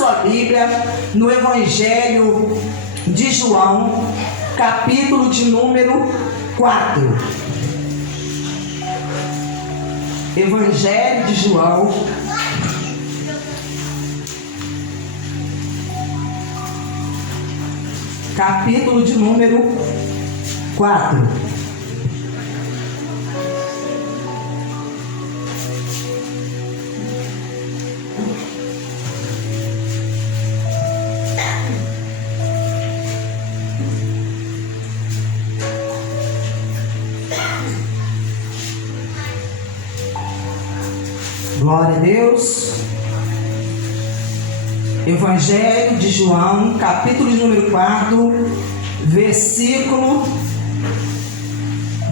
sua Bíblia no Evangelho de João, capítulo de número 4. Evangelho de João, capítulo de número 4. Glória a Deus. Evangelho de João, capítulo de número 4, versículo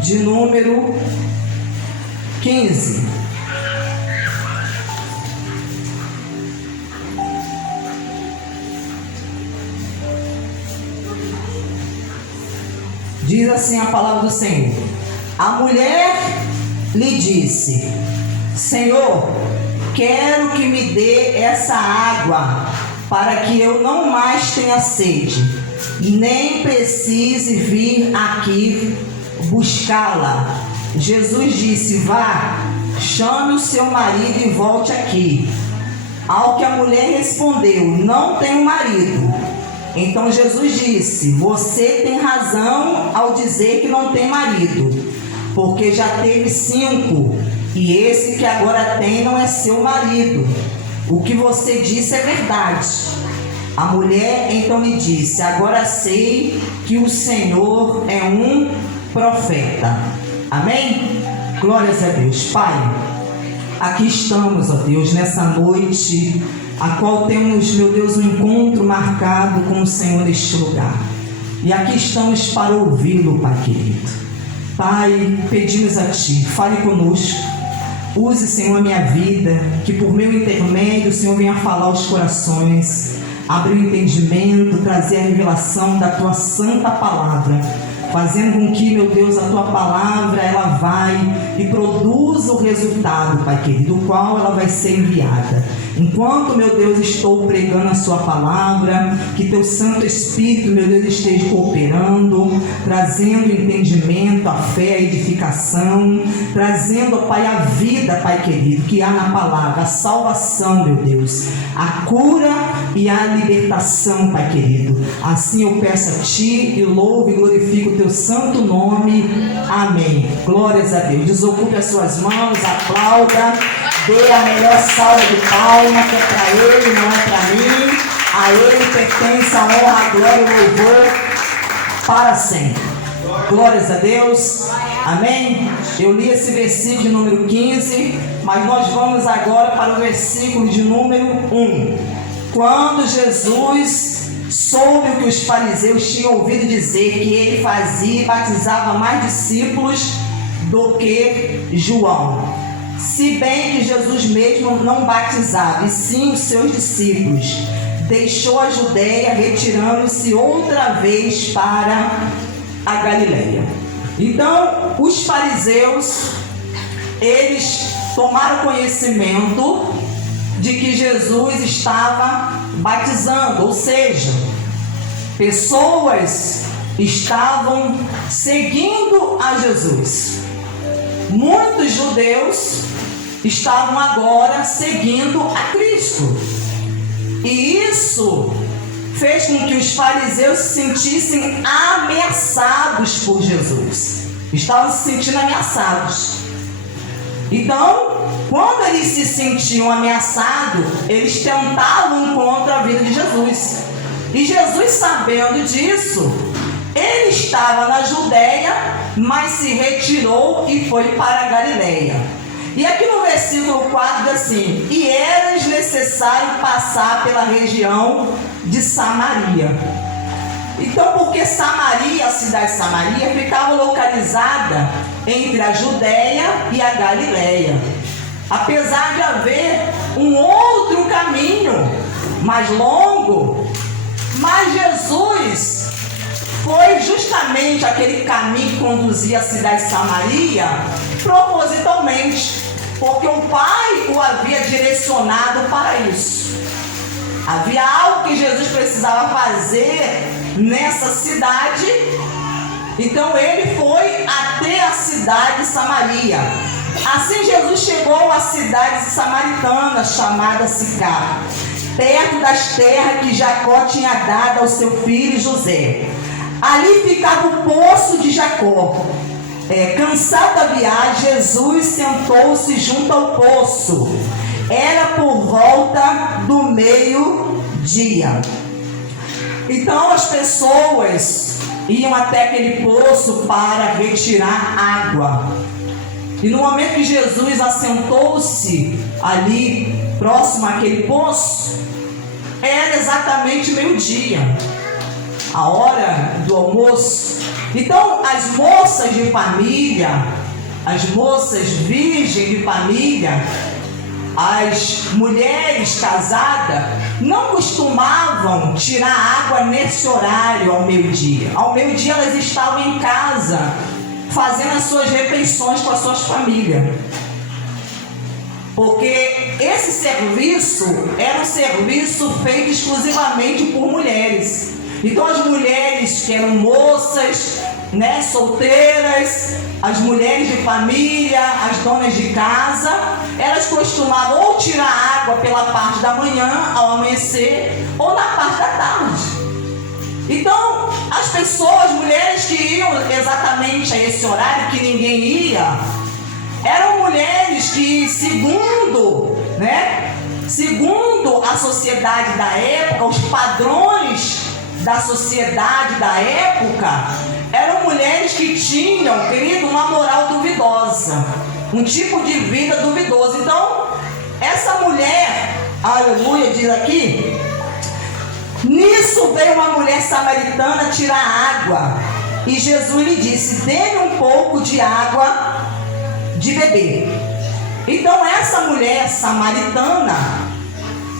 de número 15. Diz assim a palavra do Senhor: a mulher lhe disse: Senhor, quero que me dê essa água, para que eu não mais tenha sede, nem precise vir aqui buscá-la. Jesus disse: vá, chame o seu marido e volte aqui. Ao que a mulher respondeu: não tenho marido. Então Jesus disse: você tem razão ao dizer que não tem marido, porque já teve 5. E esse que agora tem não é seu marido. O que você disse é verdade. A mulher então lhe disse: agora sei que o Senhor é um profeta. Amém? Glórias a Deus. Pai, aqui estamos, ó Deus, nessa noite, a qual temos, meu Deus, um encontro marcado com o Senhor neste lugar. E aqui estamos para ouvi-lo, Pai querido. Pai, pedimos a Ti, fale conosco. Use, Senhor, a minha vida, que por meu intermédio o Senhor venha falar aos corações, abrir o entendimento, trazer a revelação da Tua santa palavra, fazendo com que, meu Deus, a Tua palavra, ela vai e produza o resultado, Pai querido, do qual ela vai ser enviada. Enquanto, meu Deus, estou pregando a Sua palavra, que Teu Santo Espírito, meu Deus, esteja cooperando, trazendo entendimento, a fé, a edificação, trazendo, Pai, a vida, Pai querido, que há na palavra, a salvação, meu Deus, a cura e a libertação, Pai querido. Assim eu peço a Ti e louvo e glorifico o Teu santo nome. Amém. Glórias a Deus. Desocupe as suas mãos, aplauda, dê a melhor salva de palma, que é para Ele, não é para mim. A Ele pertence a honra, a glória e o louvor para sempre. Glórias a Deus. Amém? Eu li esse versículo de número 15, mas nós vamos agora para o versículo de número 1. Quando Jesus soube o que os fariseus tinham ouvido dizer, que ele fazia e batizava mais discípulos do que João, se bem que Jesus mesmo não batizava, e sim os seus discípulos, deixou a Judeia, retirando-se outra vez para a Galileia. Então, os fariseus, eles tomaram conhecimento de que Jesus estava batizando, ou seja, pessoas estavam seguindo a Jesus. Muitos judeus estavam agora seguindo a Cristo. E isso fez com que os fariseus se sentissem ameaçados por Jesus. Estavam se sentindo ameaçados. Então, quando eles se sentiam ameaçados, eles tentavam contra a vida de Jesus. E Jesus, sabendo disso, ele estava na Judeia, mas se retirou e foi para a Galileia. E aqui no versículo 4 diz assim: e era necessário passar pela região de Samaria. Então, porque Samaria, a cidade de Samaria, ficava localizada entre a Judeia e a Galileia. Apesar de haver um outro caminho mais longo, mas Jesus foi justamente aquele caminho que conduzia à cidade de Samaria propositalmente, porque o Pai o havia direcionado para isso. Havia algo que Jesus precisava fazer nessa cidade. Então ele foi até a cidade de Samaria. Assim Jesus chegou à cidade samaritana chamada Sicar, perto das terras que Jacó tinha dado ao seu filho José. Ali ficava o poço de Jacó. Cansado da viagem, Jesus sentou-se junto ao poço. Era por volta do meio-dia. Então as pessoas iam até aquele poço para retirar água. E no momento que Jesus assentou-se ali, próximo àquele poço, era exatamente meio-dia, a hora do almoço. Então as moças de família, as moças virgens de família, as mulheres casadas não costumavam tirar água nesse horário ao meio-dia. Ao meio-dia elas estavam em casa, fazendo as suas refeições com as suas famílias. Porque esse serviço era um serviço feito exclusivamente por mulheres. Então as mulheres que eram moças, solteiras, as mulheres de família, as donas de casa, elas costumavam ou tirar água pela parte da manhã, ao amanhecer, ou na parte da tarde. Então, as pessoas, mulheres que iam exatamente a esse horário que ninguém ia, eram mulheres que, segundo a sociedade da época, os padrões da sociedade da época, eram mulheres que tinham, querido, uma moral duvidosa, um tipo de vida duvidoso. Então, essa mulher, aleluia, diz aqui, nisso veio uma mulher samaritana tirar água, e Jesus lhe disse: dê-me um pouco de água de beber. Então essa mulher samaritana,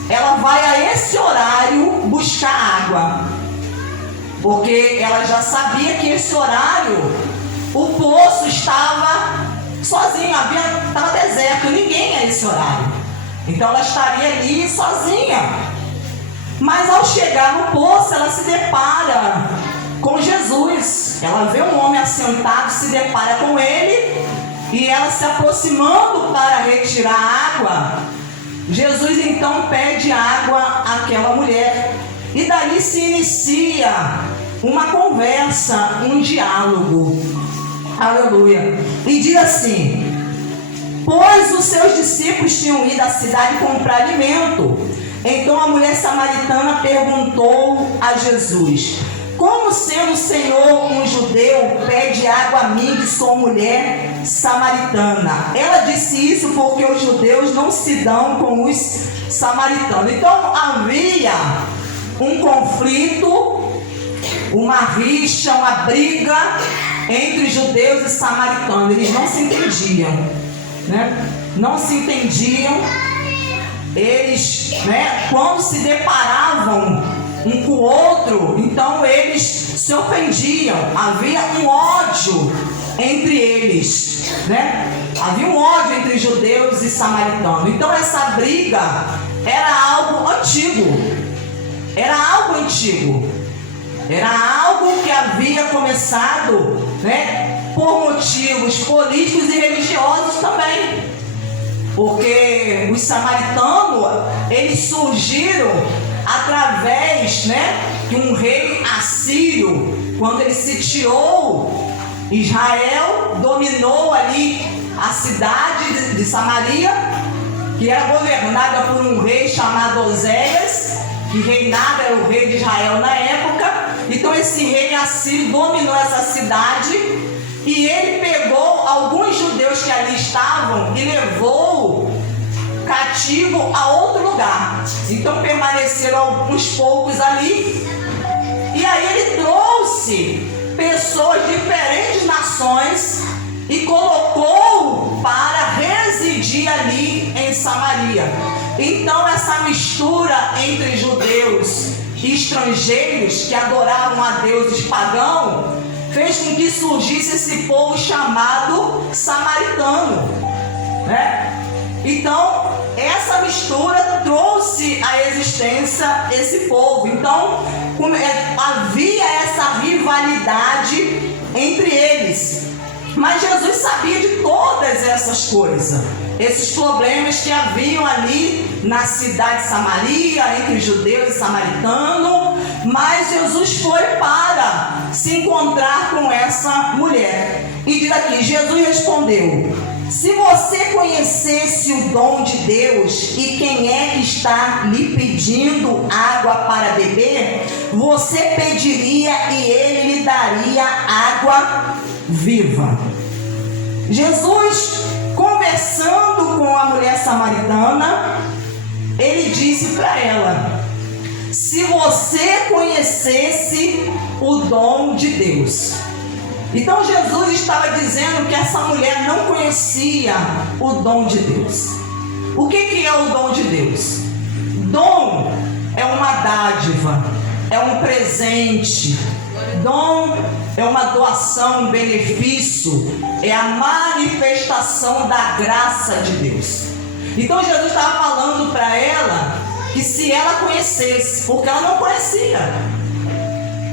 ela vai a esse horário buscar água, porque ela já sabia que esse horário o poço estava sozinho, estava deserto, ninguém a esse horário. Então ela estaria ali sozinha. Mas ao chegar no poço, ela se depara com Jesus. Ela vê um homem assentado, se depara com ele, e ela se aproximando para retirar água. Jesus então pede água àquela mulher. E dali se inicia uma conversa, um diálogo. Aleluia. E diz assim: pois os seus discípulos tinham ido à cidade comprar alimento. Então a mulher samaritana perguntou a Jesus: como sendo o Senhor um judeu, pede água a mim, que sou mulher samaritana? Ela disse isso porque os judeus não se dão com os samaritanos. Então havia um conflito, uma rixa, uma briga entre judeus e samaritanos. Eles não se entendiam, não se entendiam. Eles, quando se deparavam um com o outro, então eles se ofendiam. Havia um ódio entre eles, Havia um ódio entre judeus e samaritanos. Então essa briga era algo antigo. Era algo que havia começado, por motivos políticos e religiosos também. Porque os samaritanos, eles surgiram através, de um rei assírio. Quando ele sitiou Israel, dominou ali a cidade de Samaria, que era governada por um rei chamado Oséias, que reinava, era o rei de Israel na época. Então esse rei assírio dominou essa cidade, e ele pegou alguns judeus que ali estavam e levou cativo a outro lugar. Então permaneceram alguns poucos ali, e aí ele trouxe pessoas de diferentes nações e colocou para residir ali em Samaria. Então essa mistura entre judeus e estrangeiros que adoravam a deuses pagãos fez com que surgisse esse povo chamado samaritano, Então essa mistura trouxe à existência esse povo. Então, havia essa rivalidade entre eles. Mas Jesus sabia de todas essas coisas, esses problemas que haviam ali na cidade de Samaria, entre judeus e samaritanos. Mas Jesus foi para se encontrar com essa mulher. E diz aqui, Jesus respondeu: se você conhecesse o dom de Deus e quem é que está lhe pedindo água para beber, você pediria e ele lhe daria água viva. Jesus, conversando com a mulher samaritana, ele disse para ela: se você conhecesse o dom de Deus. Então Jesus estava dizendo que essa mulher não conhecia o dom de Deus. O que é o dom de Deus? Dom é uma dádiva, é um presente. Dom é uma doação, um benefício, é a manifestação da graça de Deus. Então Jesus estava falando para ela que se ela conhecesse, porque ela não conhecia,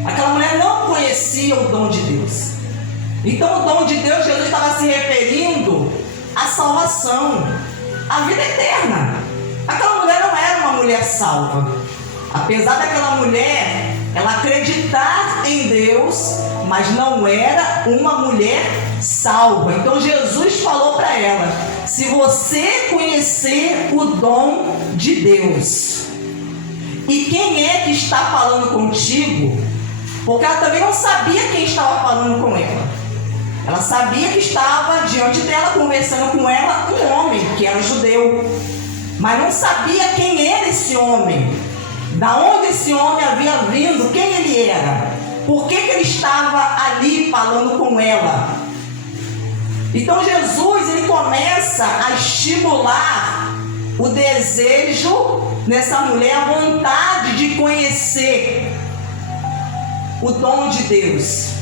aquela mulher não conhecia o dom de Deus. Então o dom de Deus, Jesus estava se referindo à salvação, à vida eterna. Aquela mulher não era uma mulher salva, apesar daquela mulher ela acreditar em Deus, mas não era uma mulher salva. Então Jesus falou para ela: se você conhecer o dom de Deus e quem é que está falando contigo, porque ela também não sabia quem estava falando com ela. Ela sabia que estava diante dela, conversando com ela, um homem que era judeu, mas não sabia quem era esse homem, da onde esse homem havia vindo, quem ele era, por que ele estava ali falando com ela. Então Jesus, ele começa a estimular o desejo nessa mulher, a vontade de conhecer o dom de Deus,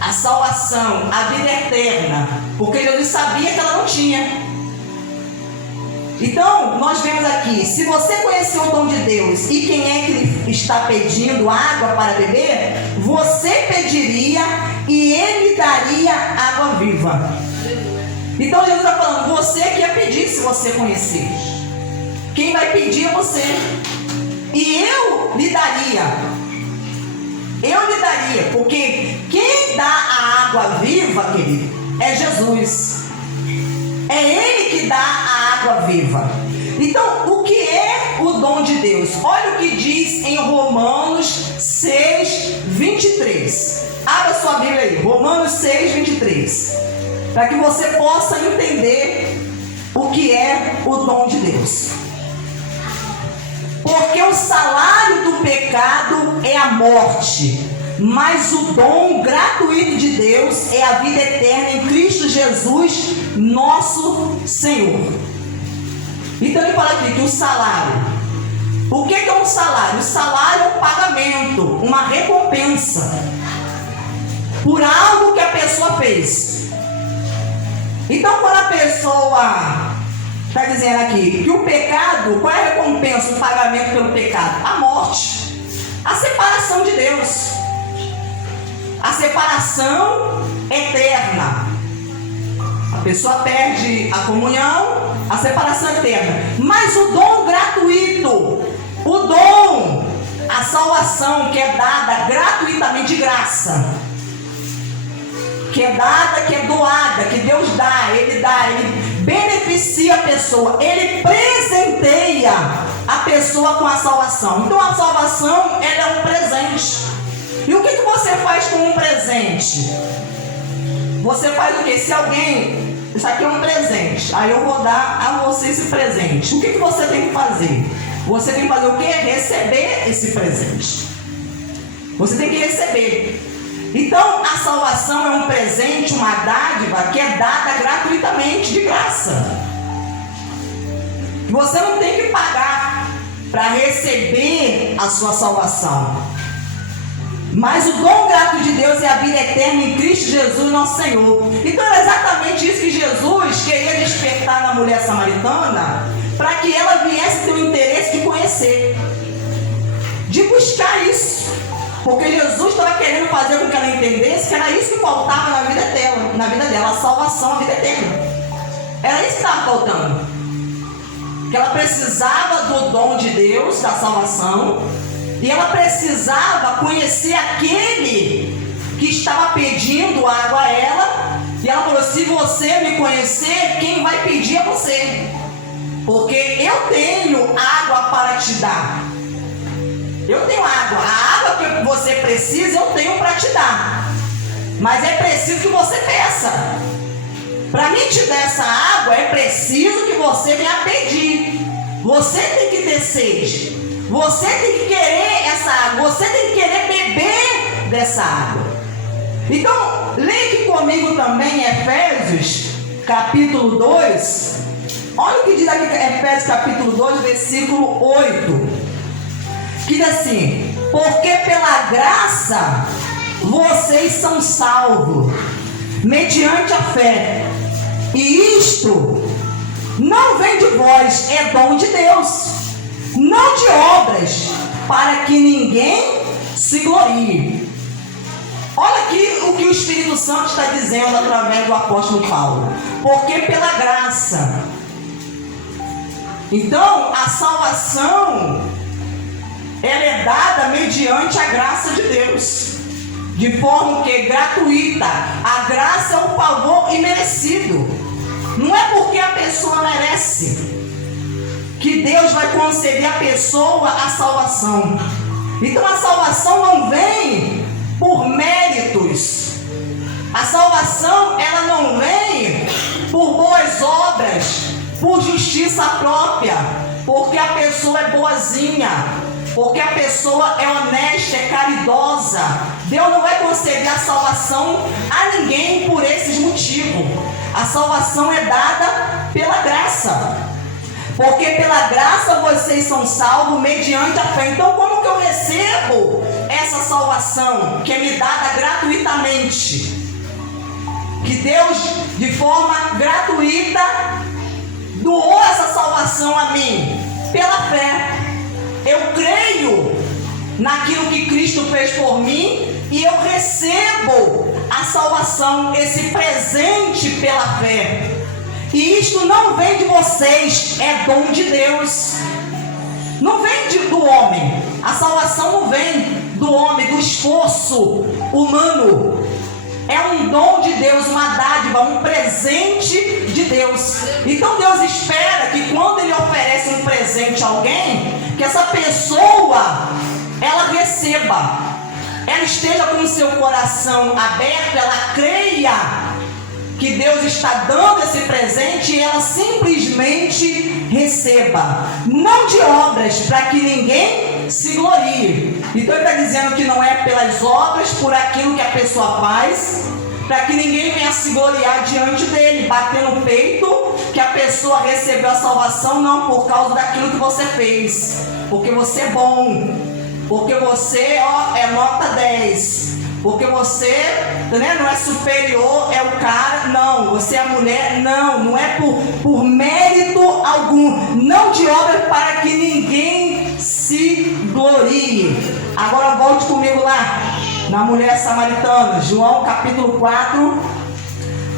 a salvação, a vida eterna, porque Jesus sabia que ela não tinha. Então, nós vemos aqui, se você conhecer o dom de Deus e quem é que lhe está pedindo água para beber, você pediria e ele daria água viva. Então Jesus está falando, você que ia pedir se você conhecer. Quem vai pedir é você. E eu lhe daria. Eu lhe daria, porque quem dá a água viva, querido, é Jesus. É Ele que dá a água viva. Então, o que é o dom de Deus? Olha o que diz em Romanos 6, 23. Abra sua Bíblia aí, Romanos 6, 23. Para que você possa entender o que é o dom de Deus. Porque o salário do pecado é a morte, mas o dom gratuito de Deus é a vida eterna em Cristo Jesus, nosso Senhor. Então ele fala aqui que o salário, o que é um salário? O salário é um pagamento, uma recompensa por algo que a pessoa fez. Então quando a pessoa está dizendo aqui que o pecado, qual é a recompensa, o pagamento pelo pecado? A morte, a separação de Deus, a separação eterna. A pessoa perde a comunhão, a separação eterna. Mas o dom gratuito, o dom, a salvação que é dada gratuitamente, de graça, que é dada, que é doada, que Deus dá, Ele beneficia a pessoa, Ele presenteia a pessoa com a salvação. Então a salvação, ela é um presente. E o que você faz com um presente? Você faz o que? Se alguém, isso aqui é um presente, aí eu vou dar a você esse presente, o que você tem que fazer? Você tem que fazer o que? Receber esse presente. Você tem que receber. Então a salvação é um presente, uma dádiva que é dada gratuitamente, de graça. Você não tem que pagar para receber a sua salvação. Mas o dom gratuito de Deus é a vida eterna em Cristo Jesus, nosso Senhor. Então é exatamente isso que Jesus queria despertar na mulher samaritana, para que ela viesse ter o interesse de conhecer, de buscar isso, porque Jesus estava querendo fazer com que ela entendesse que era isso que faltava na vida dela, a salvação, a vida eterna. Era isso que estava faltando, que ela precisava do dom de Deus, da salvação, e ela precisava conhecer aquele que estava pedindo água a ela. E ela falou: se você me conhecer, quem vai pedir é você, porque eu tenho água para te dar. Eu tenho água, a água que você precisa eu tenho para te dar, mas é preciso que você peça. Para mim te dar essa água é preciso que você venha pedir. Você tem que ter sede, você tem que querer essa água, você tem que querer beber dessa água. Então, leia aqui comigo também Efésios capítulo 2. Olha o que diz aqui, Efésios capítulo 2, versículo 8. Que diz assim: porque pela graça vocês são salvos, mediante a fé. E isto não vem de vós, é dom de Deus, não de obras, para que ninguém se glorie. Olha aqui o que o Espírito Santo está dizendo através do apóstolo Paulo. Porque pela graça. Então, a salvação, ela é dada mediante a graça de Deus, de forma que gratuita. A graça é um favor imerecido. Não é porque a pessoa merece que Deus vai conceder à pessoa a salvação. Então a salvação não vem por méritos. A salvação, ela não vem por boas obras, por justiça própria, porque a pessoa é boazinha, porque a pessoa é honesta, é caridosa. Deus não vai conceder a salvação a ninguém por esses motivos. A salvação é dada pela graça, porque pela graça vocês são salvos mediante a fé. Então, como que eu recebo essa salvação que é me dada gratuitamente? Que Deus, de forma gratuita, doou essa salvação a mim pela fé. Eu creio naquilo que Cristo fez por mim e eu recebo a salvação, esse presente pela fé. E isto não vem de vocês, é dom de Deus. Não vem do homem. A salvação não vem do homem, do esforço humano. É um dom de Deus, uma dádiva, um presente de Deus. Então Deus espera que quando Ele oferece um presente a alguém, que essa pessoa, ela receba, ela esteja com o seu coração aberto, ela creia que Deus está dando esse presente e ela simplesmente receba. Não de obras, para que ninguém se glorie. Então ele está dizendo que não é pelas obras, por aquilo que a pessoa faz, para que ninguém venha se gloriar diante dele, bater no peito que a pessoa recebeu a salvação, não por causa daquilo que você fez, porque você é bom, porque você é nota 10, porque você, né, não é superior, é o cara, não, você é a mulher, não é por mérito algum, não de obra, para que ninguém se glorie. Agora volte comigo lá, na mulher samaritana, João capítulo 4,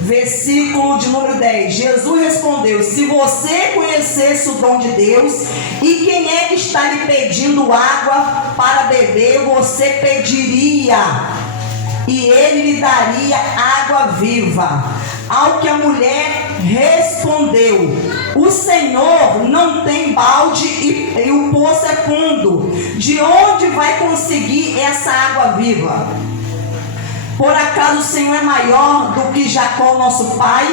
versículo de número 10. Jesus respondeu: se você conhecesse o dom de Deus, e quem é que está lhe pedindo água para beber, você pediria, e ele lhe daria água viva. Ao que a mulher respondeu: o Senhor não tem balde e o poço é fundo. De onde vai conseguir essa água viva? Por acaso o Senhor é maior do que Jacó, nosso pai,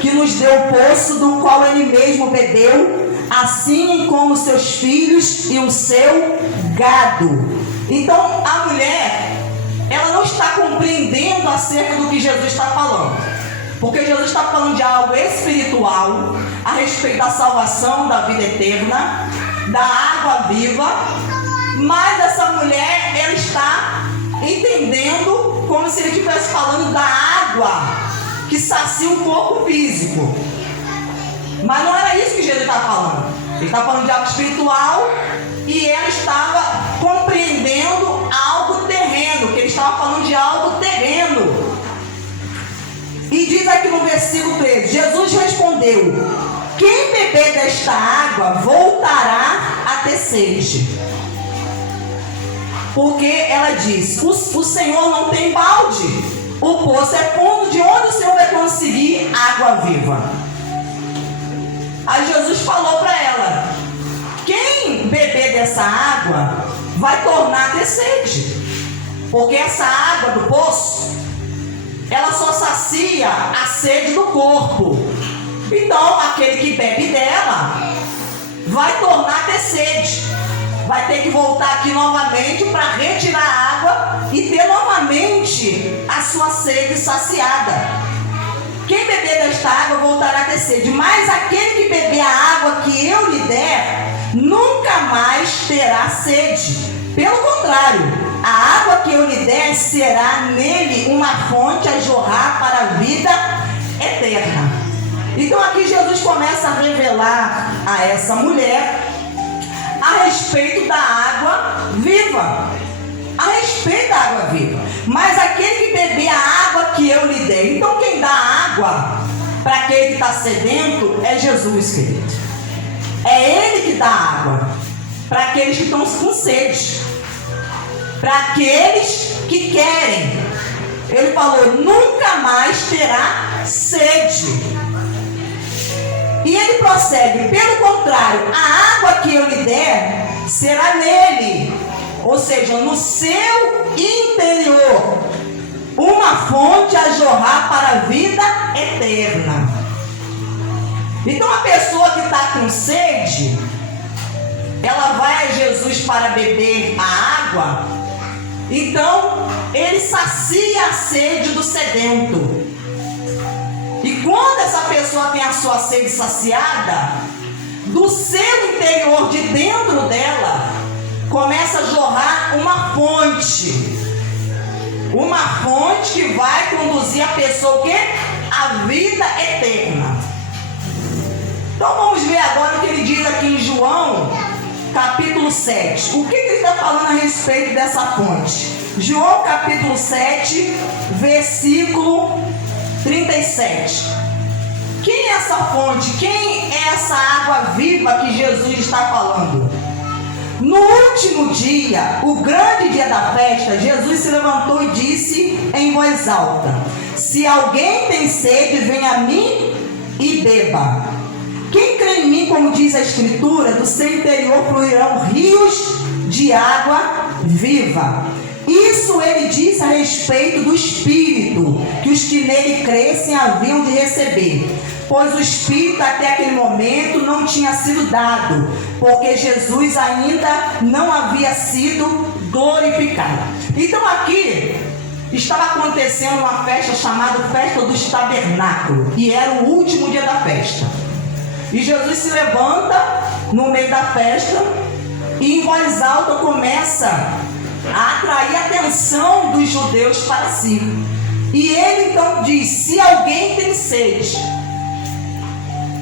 que nos deu o poço do qual ele mesmo bebeu, assim como seus filhos e o seu gado? Então a mulher, ela não está compreendendo acerca do que Jesus está falando, porque Jesus está falando de algo espiritual a respeito da salvação, da vida eterna, da água viva, mas essa mulher, ela está entendendo como se ele estivesse falando da água que sacia o corpo físico. Mas não era isso que Jesus estava falando. Ele está falando de algo espiritual e ela estava compreendendo algo terreno, que ele estava falando de algo terreno. E diz aqui no versículo 13: Jesus respondeu: quem beber desta água voltará a ter sede. Porque ela disse: o Senhor não tem balde, o poço é fundo, de onde o Senhor vai conseguir água viva? Aí Jesus falou para ela: quem beber dessa água vai tornar a ter sede, porque essa água do poço, ela só sacia a sede do corpo. Então aquele que bebe dela vai tornar a ter sede, vai ter que voltar aqui novamente para retirar a água e ter novamente a sua sede saciada. Quem beber desta água voltará a ter sede, mas aquele que beber a água que eu lhe der nunca mais terá sede. Pelo contrário, a água que eu lhe der será nele uma fonte a jorrar para a vida eterna. Então aqui Jesus começa a revelar a essa mulher a respeito da água viva. A respeito da água viva. Mas aquele que beber a água que eu lhe dei. Então quem dá água para aquele que está sedento é Jesus, querido. É Ele que dá água para aqueles que estão com sede, para aqueles que querem. Ele falou: nunca mais terá sede. E ele prossegue: pelo contrário, a água que eu lhe der será nele, ou seja, no seu interior, uma fonte a jorrar para a vida eterna. Então a pessoa que está com sede, ela vai a Jesus para beber a água. Então ele sacia a sede do sedento. E quando essa pessoa tem a sua sede saciada, do seu interior, de dentro dela, começa a jorrar uma fonte. Uma fonte que vai conduzir a pessoa o quê? A vida eterna. Então vamos ver agora o que ele diz aqui em João, capítulo 7. O que ele está falando a respeito dessa fonte? João capítulo 7, versículo 37. Quem é essa fonte? Quem é essa água viva que Jesus está falando? No último dia, o grande dia da festa, Jesus se levantou e disse em voz alta: se alguém tem sede, venha a mim e beba. Quem crê em mim, como diz a Escritura, do seu interior fluirão rios de água viva. Isso ele disse a respeito do Espírito, que os que nele crescem haviam de receber, pois o Espírito até aquele momento não tinha sido dado, porque Jesus ainda não havia sido glorificado. Então aqui estava acontecendo uma festa chamada Festa dos Tabernáculos, e era o último dia da festa. E Jesus se levanta no meio da festa e em voz alta começa a atrair a atenção dos judeus para si. E ele então diz: se alguém tem sede.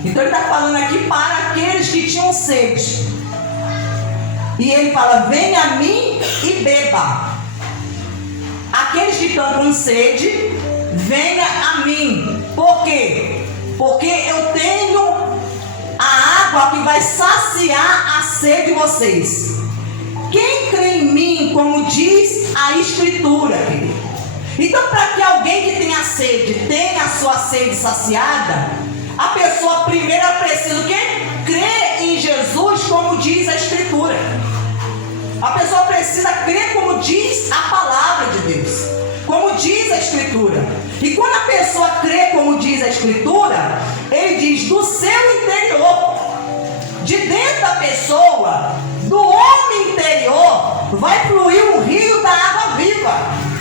Então ele está falando aqui para aqueles que tinham sede. E ele fala: venha a mim e beba. Aqueles que estão com sede, venha a mim. Por quê? Porque eu tenho a água que vai saciar a sede de vocês. Quem crê em mim, como diz a Escritura, querido? Então, para que alguém que tenha sede tenha a sua sede saciada, a pessoa primeiro precisa o quê? Crer em Jesus, como diz a Escritura. A pessoa precisa crer como diz a palavra de Deus, como diz a Escritura. E quando a pessoa crê como diz a Escritura, ele diz: do seu interior, de dentro da pessoa, do homem interior, vai fluir um rio da água viva.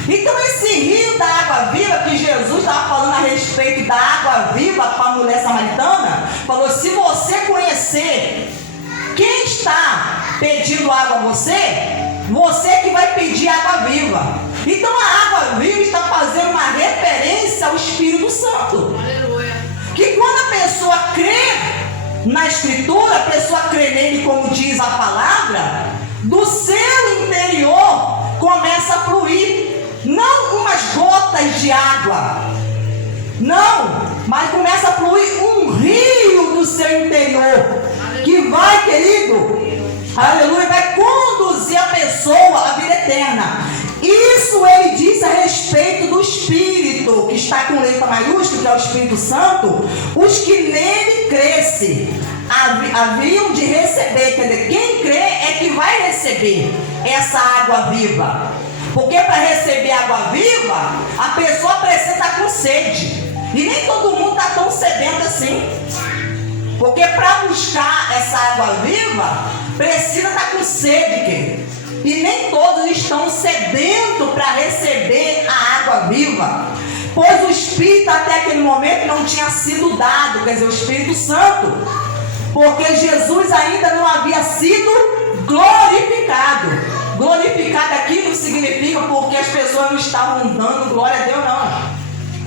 Então esse rio da água viva que Jesus estava falando a respeito da água viva para a mulher samaritana, falou: se você conhecer quem está pedindo água a você que vai pedir água viva. Então a água viva está fazendo uma referência ao Espírito Santo. Aleluia. Que quando a pessoa crê na Escritura, a pessoa crê nele como diz a palavra, do seu interior começa a fluir, não umas gotas de água, não, mas começa a fluir um rio do seu interior, que vai, querido, aleluia, vai conduzir a pessoa à vida eterna. Isso ele disse a respeito do Espírito, que está com letra maiúscula, que é o Espírito Santo. Os que nele crescem haviam de receber, quer dizer, quem crê é que vai receber essa água viva. Porque para receber água viva, a pessoa precisa estar com sede. E nem todo mundo está tão sedento assim. Porque para buscar essa água viva, precisa estar com sede, querido. E nem todos estão sedentos para receber a água viva, pois o Espírito até aquele momento não tinha sido dado, quer dizer, o Espírito Santo, porque Jesus ainda não havia sido glorificado. Glorificado aqui não significa porque as pessoas não estavam dando glória a Deus, não.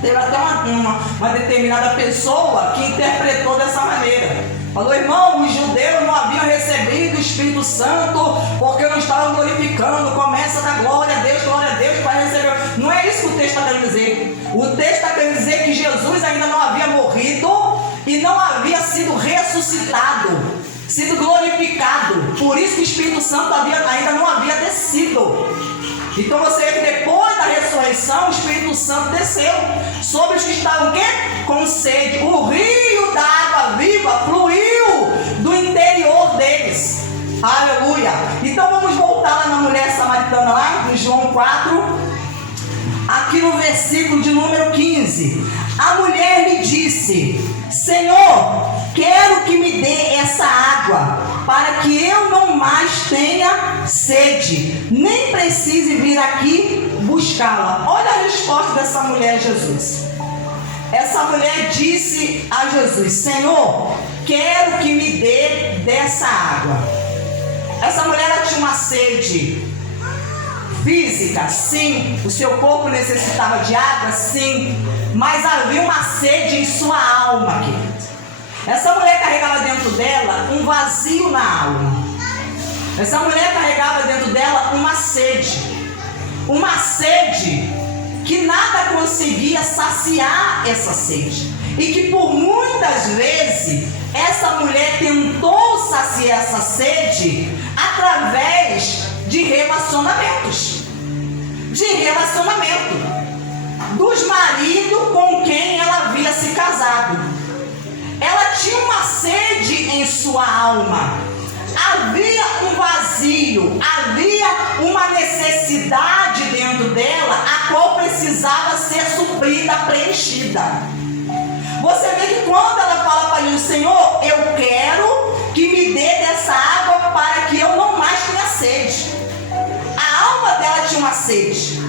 Teve até uma determinada pessoa que interpretou dessa maneira. Falou, irmão, os judeus não haviam recebido o Espírito Santo porque não estavam glorificando. Começa a dar glória a Deus para receber. Não é isso que o texto está querendo dizer. O texto está querendo dizer que Jesus ainda não havia morrido e não havia sido ressuscitado, sido glorificado. Por isso que o Espírito Santo ainda não havia descido. Então você vê que depois da ressurreição, o Espírito Santo desceu sobre os que estavam o quê? Com sede. O rio da água viva fluiu do interior deles. Aleluia. Então vamos voltar lá na mulher samaritana, lá em João 4, aqui no versículo de número 15. A mulher lhe disse: Senhor, quero que me dê essa água, para que eu não mais tenha sede, nem precise vir aqui buscá-la. Olha a resposta dessa mulher a Jesus. Essa mulher disse a Jesus: Senhor, quero que me dê dessa água. Essa mulher ela tinha uma sede física, sim. O seu corpo necessitava de água, sim. Mas havia uma sede em sua alma, querido. Essa mulher carregava dentro dela um vazio na alma. Essa mulher carregava dentro dela uma sede que nada conseguia saciar essa sede. E que por muitas vezes essa mulher tentou saciar essa sede através de relacionamentos. Dos maridos com quem ela havia se casado. Ela tinha uma sede em sua alma. Havia um vazio, havia uma necessidade dentro dela, a qual precisava ser suprida, preenchida. Você vê que quando ela fala para Jesus: Senhor, eu quero que me dê dessa água para que eu não mais tenha sede. A alma dela tinha uma sede.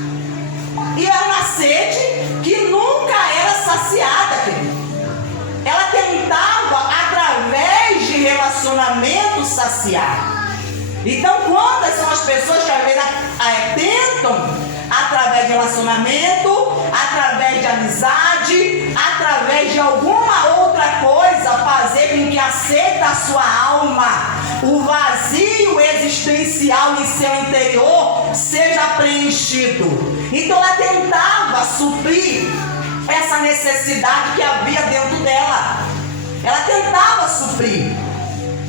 E era uma sede que nunca era saciada, querido. Ela tentava, através de relacionamento, saciar. Então, quantas são as pessoas que às vezes tentam, através de relacionamento, através de amizade, através de alguma outra coisa, fazer com que aceita a sua alma, o vazio existencial em seu interior seja preenchido. Então ela tentava suprir essa necessidade que havia dentro dela. Ela tentava suprir.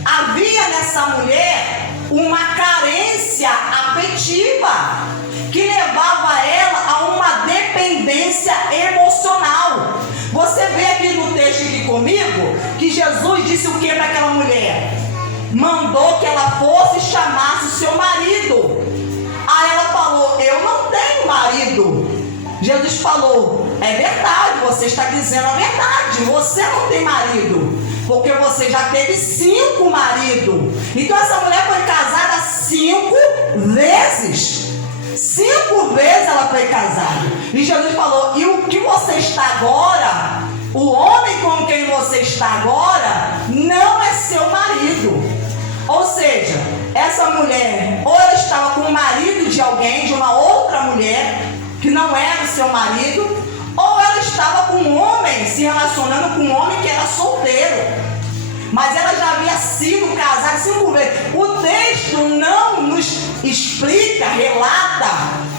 Havia nessa mulher uma carência afetiva que levava ela a uma dependência emocional. Você vê aqui no texto aqui comigo que Jesus disse o que para aquela mulher? Mandou que ela fosse e chamasse o seu marido. Aí ela falou: eu não tenho marido. Jesus falou: é verdade, você está dizendo a verdade, você não tem marido, porque você já teve 5 maridos. Então essa mulher foi casada 5 vezes. 5 vezes ela foi casada. E Jesus falou: e o que você está agora, o homem com quem você está agora, não é seu marido. Ou seja, essa mulher, ou ela estava com o marido de alguém, de uma outra mulher, que não era o seu marido, ou ela estava com um homem, se relacionando com um homem que era solteiro. mas ela já havia sido casada 5 vezes. O texto não nos explica, relata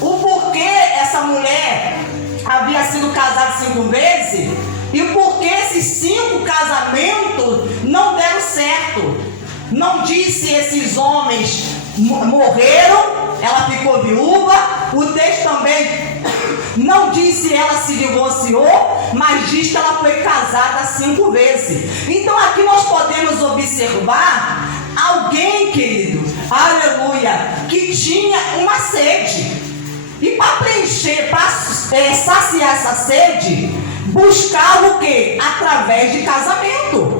o porquê essa mulher havia sido casada 5 vezes e porquê esses 5 casamentos não deram certo. Não diz se esses homens morreram, ela ficou viúva. O texto também não diz se ela se divorciou, mas diz que ela foi casada 5 vezes. Então aqui nós podemos observar alguém, querido, aleluia, que tinha uma sede. E para preencher, para saciar essa sede, buscava o quê? Através de casamento.